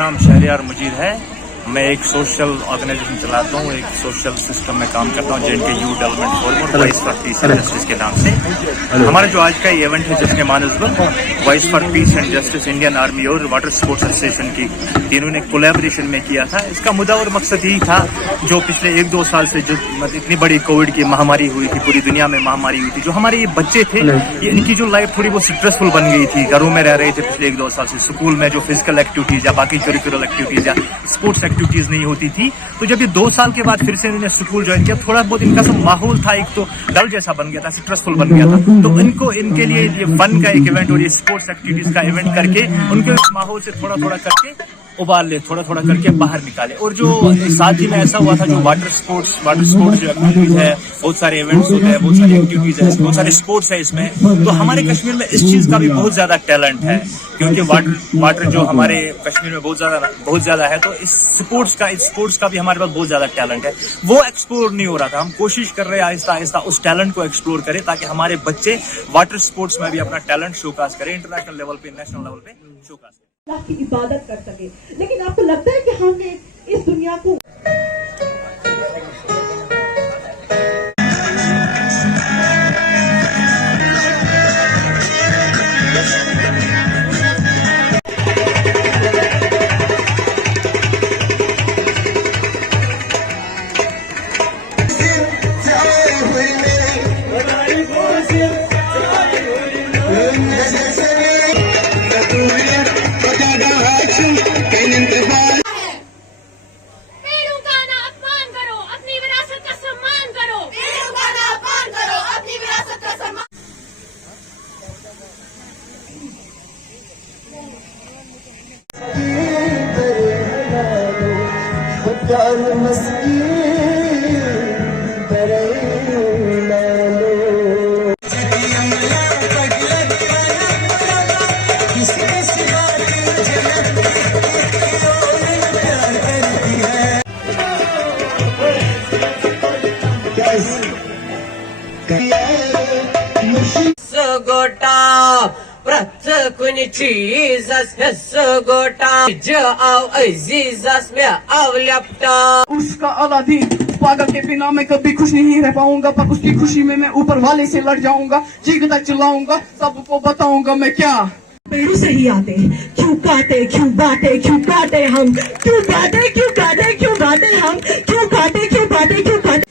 नाम शहरियार मुजीद है। मैं एक सोशल ऑर्गेनाइजेशन चलाता हूँ, एक सोशल सिस्टम में काम करता हूँ, JNK यूथ डेवलपमेंट फोरम और voice for peace and justice के नाम से। हमारा जो आज का इवेंट है जिसके मानसबत voice for peace and justice, Indian army और वाटर स्पोर्ट्स एसोसिएशन की तीनों ने कोलैबोरेशन में किया था। इसका मुद्दा और मकसद यही था, जो पिछले 1-2 साल से जो इतनी बड़ी कोविड की महामारी हुई थी, पूरी दुनिया में महामारी हुई थी, जो हमारे ये बच्चे थे, ये इनकी जो लाइफ थोड़ी बहुत स्ट्रेसफुल बन गई थी, घरों में रह रहे थे पिछले 1-2 साल से, स्कूल में जो फिजिकल एक्टिविटीज या बाकी करिकुलर एक्टिविटीज या स्पोर्ट्स एक्टिविटीज नहीं होती थी। तो जब ये 2 साल के बाद फिर से इन्होंने स्कूल ज्वाइन किया, थोड़ा बहुत इनका सब माहौल था, एक तो डल जैसा बन गया था, स्ट्रेसफुल बन गया था। तो इनके लिए ये फन का एक इवेंट और ये स्पोर्ट्स एक्टिविटीज का इवेंट करके उनके इस माहौल से थोड़ा थोड़ा करके उबाल ले, थोड़ा थोड़ा करके बाहर निकाले। और जो साथ ही में ऐसा हुआ था, जो वाटर स्पोर्ट्स जो एक्टिविटीज है, बहुत सारे इवेंट्स होते हैं, बहुत सारी एक्टिविटीज है, बहुत सारे स्पोर्ट्स है इसमें। तो हमारे कश्मीर में इस चीज का भी बहुत ज्यादा टैलेंट है, क्योंकि वाटर जो हमारे कश्मीर में बहुत ज्यादा है। तो इस स्पोर्ट्स का भी हमारे पास बहुत ज्यादा टैलेंट है, वो एक्सप्लोर नहीं हो रहा था। हम कोशिश कर रहे हैं आहिस्ता आहिस्ता उस टैलेंट को एक्सप्लोर करें, ताकि हमारे बच्चे वाटर स्पोर्ट्स में भी अपना टैलेंट शोकास करें, इंटरनेशनल लेवल पे, नेशनल लेवल पे शोकास करें, की इबादत कर सके। लेकिन आपको लगता है कि हमने इस दुनिया को उसका अलादी पागल के बिना मैं कभी खुश नहीं रह पाऊंगा, पर उसकी खुशी में मैं ऊपर वाले से लड़ जाऊंगा, चीखता चिल्लाऊंगा, सबको बताऊंगा मैं क्या। पेड़ों से ही आते, क्यों काटे क्यों बाटे क्यों काटे हम, क्यों काटे क्यों काटे क्यों बाटे हम, क्यों काटे क्यों बाटे क्यों काटे।